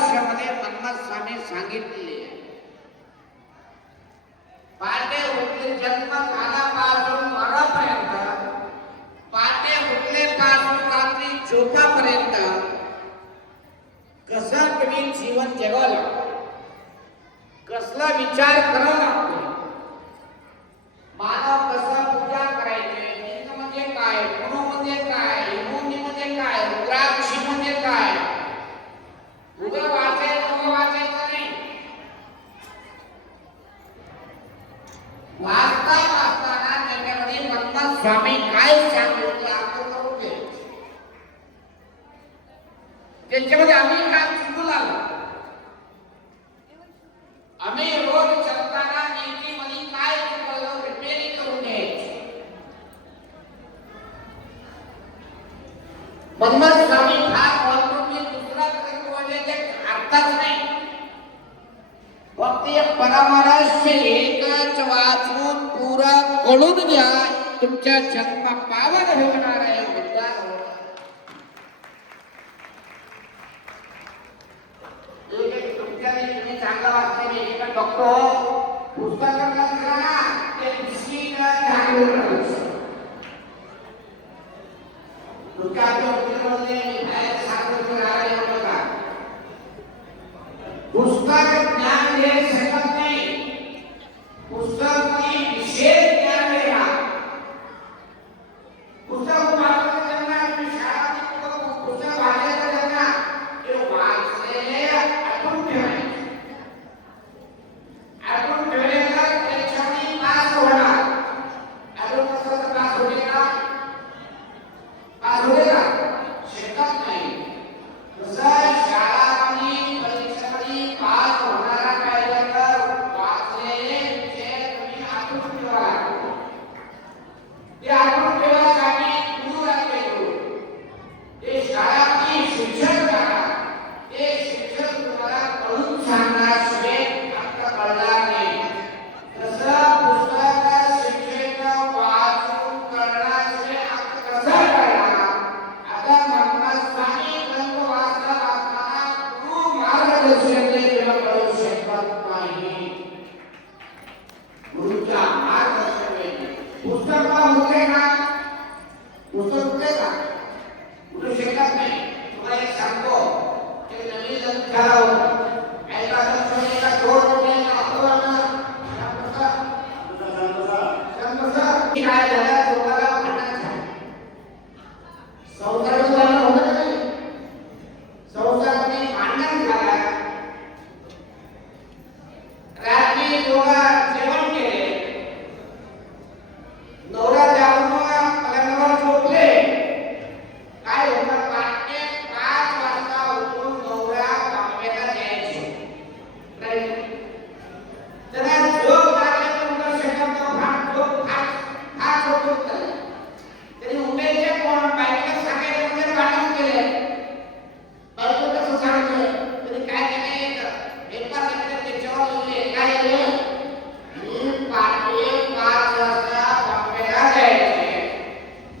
योगाश्रमामध्ये मन्मथ स्वामी सांगितलेले आहे. पहाटे उठले जन्म झाल्यापासून मरापर्यंत, पहाटे उठलेपासून रात्री झोपापर्यंत कसं तुम्ही जीवन जगायला, कसला विचार करावा लागतो, मानव कसं पूजा करायचे, लिंग म्हणजे काय, गुरु म्हणजे काय, विभूती म्हणजे काय, रुद्राक्षी म्हणजे काय, उभं वाचायचं नाही. वाचताना त्याच्यामध्ये मन्मथ स्वामी काय सांगितलं आपण करून घे. त्याच्यामध्ये आम्ही काय चुकू लागलो, आम्ही रोज जगताना नीतीमध्ये काय चुकलो रिपेअरिंग करून घ्यायची. मन्मथ स्वामी फार बोलतो की दुसरा ग्रंथ म्हणजे अर्थच नाही, फक्त एक परमारस्य एकच वाचून पुरा कळून घ्या, तुमच्या जन्म पावन होणार आहे. तुम्ही चांगला वाचले एक डॉक्टर पुस्तकाला ते पुस्तक ज्ञान दे शकत नाही, पुस्तक विशेष ज्ञान देणार. पुस्तक वाचायचं त्यांना, पुस्तक वाचायचं त्यांना ते वाचलेले आठवून ठेवायचे, आठवून ठेवलेलं त्याच्यामध्ये पास होणार. आठवून कसं पास होईल का, पास होईल का, शकत नाही. तसं शाळांनी परीक्षांनी पास होणारा पाहिजे तर वाचलेले विषय तुम्ही आठवून ठेवा. ते आठवून ठेवण्यासाठी गुरु लागते. ते शाळांनी शिक्षण करा, ते शिक्षण तुम्हाला कळून सांगणार शिवाय आता कळणार नाही. तसं पुस्तक शिक्षण वाचून करणार शिवाय आता कसं कळणार. आता मन्मथ स्वामी ग्रंथ वाचताना गुरु मार्गदर्शन करू शकत नाही. गुरुच्या मार्गदर्शन पुस्तक होते ना, पुस्तक होते का, गुरु शकत नाही. तुम्हाला एक सांगतो, एक नवीन लग्न झालं होतं, एका लग्नाला दोन मुली अकरांना काय झालं, तुम्हाला भांडण झालं, संसार होतं नाही, संसारामध्ये भांडण झालं. रात्री दोघं जेवण केले, नवरा जाऊन पलंगावर झोपले. काय होतं, पहाटे 5 वाजता उठून नवरा बांबेला जायचे. त्याला झोप लागली तर उठू शकत नव्हता, झोप फार झोपून झाली. त्याने उठायचे, कोण बायकोला सांगायचे म्हणजे भांडण केले. बायको कसं सांगितलं, त्याने काय केलं, पेपर त्याच्यावर लिहिले, काय लिहिलं, पहाटे 5 वाजता बांबेला जायचे,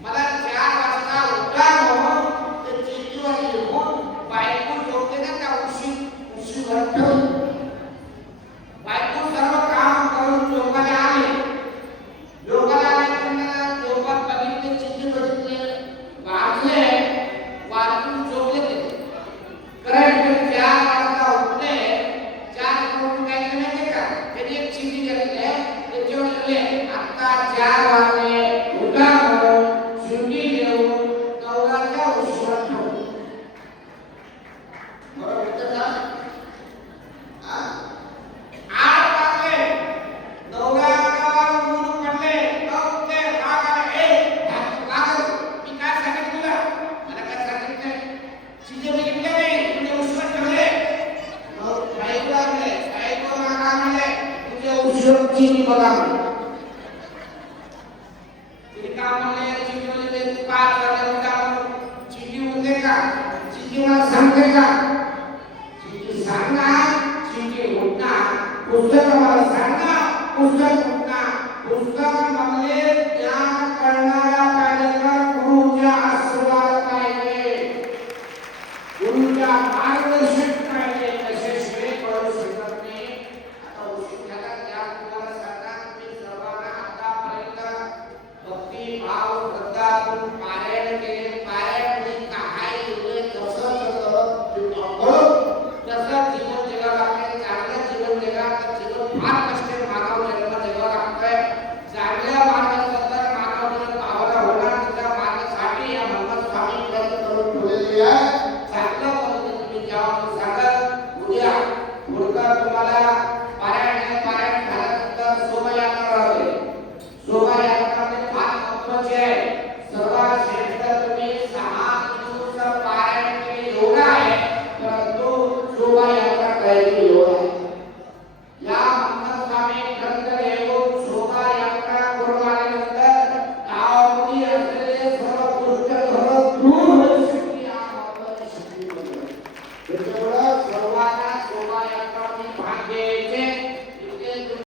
मला 4 वाजता उठा म्हणून ते चिठ्ठीवर लिहून बायको झोपते ना त्या उशीवर ठेवून. बायको सर्व काम करून झोपायला आली. झोपायला आल्यानंतर झोपात बघितले, चिठ्ठी बघितले, वाचले, वाचून झोपले. ते करेक्ट 4 वाजता उठले. 4 वाजता काय केलं माहिती का, त्यांनी एक चिठ्ठी घेतली, त्याच्यावर लिहिले, आता 4 वाजले, उठा म्हणून सुट्टी देऊन नवराच्या उशीवर ठेवून. बरोबर होतं का? 8 वाजले, नवरा उठून पडले, उठले, राग आला, मी काय सांगितलं तुला, मला काय सांगितलं, चिठ्ठी बघितल्या नाही, तुझे उशीवर ठेवले. बायको लागले, बायको रागावले, तुझे उशीवर चिठ्ठी बघा म्हणून. काम म्हणले, चिठ्ठी 5 वाजता उठा म्हणून. चिठ्ठी होते का, चिठ्ठी मला सांगते का, चिठ्ठी सांगणार, चिठ्ठी उठणार, पुस्तक मला सांगणार, पुस्तक